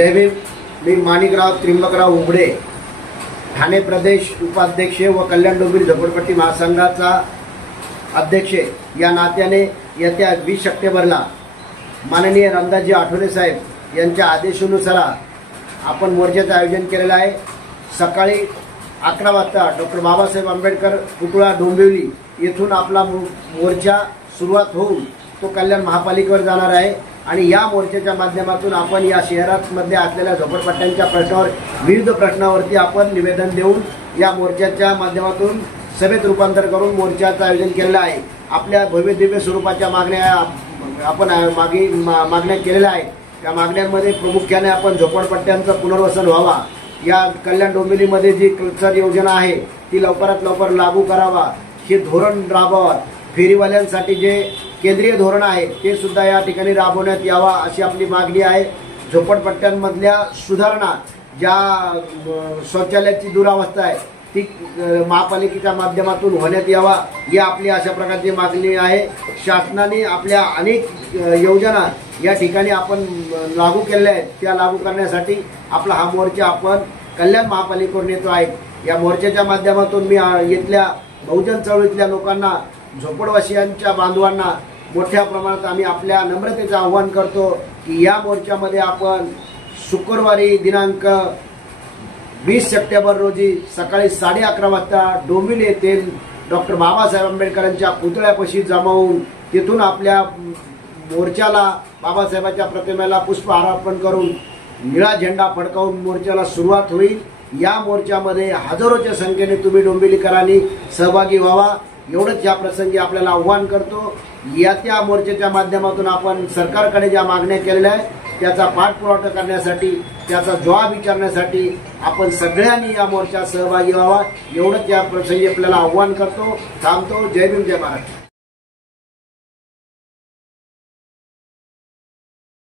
जय भीम। मी माणिकराव त्रिंबकराव उघडे, ठाणे प्रदेश उपाध्यक्ष व कल्याण डोंबिवली झोपडपट्टी महासंघाचा अध्यक्ष या नात्याने येत्या 20 सप्टेंबरला माननीय रामदासजी आठवले साहेब यांच्या आदेशानुसार आपण मोर्चाचं आयोजन केलेलं आहे। सकाळी 11 वाजता डॉक्टर बाबासाहेब आंबेडकर पुतळा डोंबिवली येथून आपला मोर्चा सुरुवात होऊन तो कल्याण महापालिकेवर जाणार आहे आणि या मोर्चाच्या माध्यमातून आपण या शहरामध्ये असलेल्या झोपडपट्ट्यांच्या प्रश्नावर विविध प्रश्नावरती आपण निवेदन देऊन या मोर्चाच्या माध्यमातून सभेत रूपांतर करून मोर्चाचं आयोजन केलेलं आहे। आपल्या भव्य दिव्य स्वरूपाच्या मागण्या आपण मागण्या केलेल्या आहेत। त्या मागण्यांमध्ये प्रामुख्याने आपण झोपडपट्ट्यांचं पुनर्वसन व्हावा, या कल्याण डोंबिवलीमध्ये जी क्लस्टर योजना आहे ती लवकरात लवकर लागू करावा, हे धोरण राबवा, फेरीवाल्यांसाठी जे केंद्रीय धोरण आहे ते सुद्धा या ठिकाणी राबवण्यात यावा अशी आपली मागणी आहे। झोपडपट्ट्यांमधल्या सुधारणा, ज्या शौचालयाची दुरावस्था आहे ती महापालिकेच्या माध्यमातून होण्यात यावा, ही आपली अशा प्रकारची मागणी आहे। शासनाने आपल्या अनेक योजना या ठिकाणी आपण लागू केलेल्या आहेत, त्या लागू करण्यासाठी आपला हा मोर्चा आपण कल्याण महापालिकेवर नेतो आहे। या मोर्चाच्या माध्यमातून मी इथल्या बहुजन चळवळीतल्या लोकांना, झोपडवासियांच्या बांधवांना मोठ्या प्रमाणात आम्ही आपल्या नम्रतेचं आव्हान करतो की या मोर्चामध्ये आपण शुक्रवारी दिनांक 20 सप्टेंबर रोजी सकाळी 11:30 वाजता डोंबिवली येथील डॉक्टर बाबासाहेब आंबेडकरांच्या पुतळ्यापाशी जमा होऊन तिथून आपल्या मोर्चाला, बाबासाहेबांच्या प्रतिमेला पुष्पहार अर्पण करून निळा झेंडा फडकावून मोर्चाला सुरुवात होईल। या मोर्चामध्ये हजारोच्या संख्येने तुम्ही डोंबिवलीकरांनी सहभागी व्हावा, एवढंच या प्रसंगी आपल्याला आव्हान करतो। या मोर्चाच्या माध्यमातून आपण सरकारकडे ज्या मागण्या केलेल्या आहेत त्याचा पाठपुरावा करण्यासाठी, त्याचा जबाब विचारण्यासाठी आपण सगळ्यांनी या मोर्चात सहभागी व्हावा, एवढंच या प्रसंगी आपल्याला आव्हान करतो। थांबतो। जय भीम, जय महाराष्ट्र।